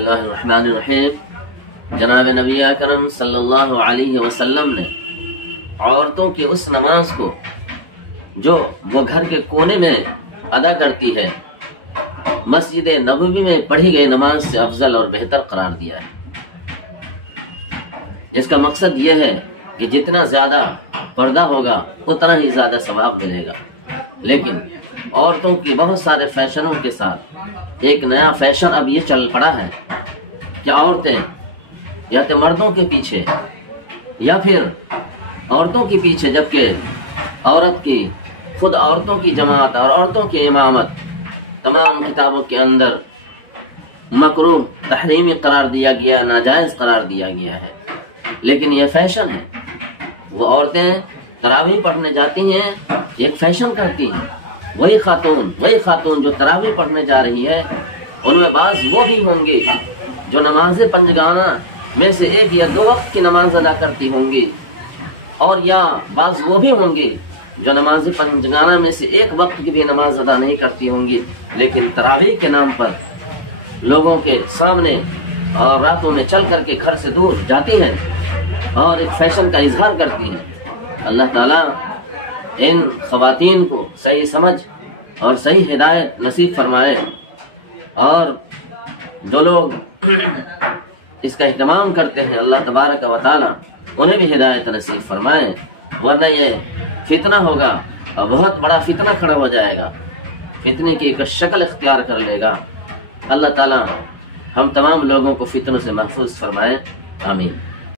اللہ الرحمن الرحیم۔ جناب نبی اکرم صلی اللہ علیہ وسلم نے عورتوں کی اس نماز کو جو وہ گھر کے کونے میں ادا کرتی ہے مسجد نبوی میں پڑھی گئی نماز سے افضل اور بہتر قرار دیا ہے۔ اس کا مقصد یہ ہے کہ جتنا زیادہ پردہ ہوگا اتنا ہی زیادہ ثواب ملے گا، لیکن عورتوں کی بہت سارے فیشنوں کے ساتھ ایک نیا فیشن اب یہ چل پڑا ہے کہ عورتیں یا تو مردوں کے پیچھے یا پھر عورتوں کے پیچھے، جبکہ عورت کی خود عورتوں کی جماعت اور عورتوں کی امامت تمام کتابوں کے اندر مکروہ تحریمی قرار دیا گیا، ناجائز قرار دیا گیا ہے، لیکن یہ فیشن ہے۔ وہ عورتیں تراویح پڑھنے جاتی ہیں، ایک فیشن کرتی ہیں۔ وہی خاتون جو تراویح پڑھنے جا رہی ہے، ان میں بعض وہ بھی ہوں گی جو نماز پنجگانہ میں سے ایک یا دو وقت کی نماز ادا کرتی ہوں گی، اور یا بعض وہ بھی ہوں گی جو نماز پنجگانہ میں سے ایک وقت کی بھی نماز ادا نہیں کرتی ہوں گی، لیکن تراویح کے نام پر لوگوں کے سامنے اور راتوں میں چل کر کے گھر سے دور جاتی ہیں اور ایک فیشن کا اظہار کرتی ہیں۔ اللہ تعالیٰ ان خواتین کو صحیح سمجھ اور صحیح ہدایت نصیب فرمائے، اور جو لوگ اس کا اہتمام کرتے ہیں اللہ تبارک و تعالیٰ انہیں بھی ہدایت نصیب فرمائے، ورنہ یہ فتنہ ہوگا اور بہت بڑا فتنہ کھڑا ہو جائے گا، فتنے کی ایک شکل اختیار کر لے گا۔ اللہ تعالیٰ ہم تمام لوگوں کو فتنوں سے محفوظ فرمائے، آمین۔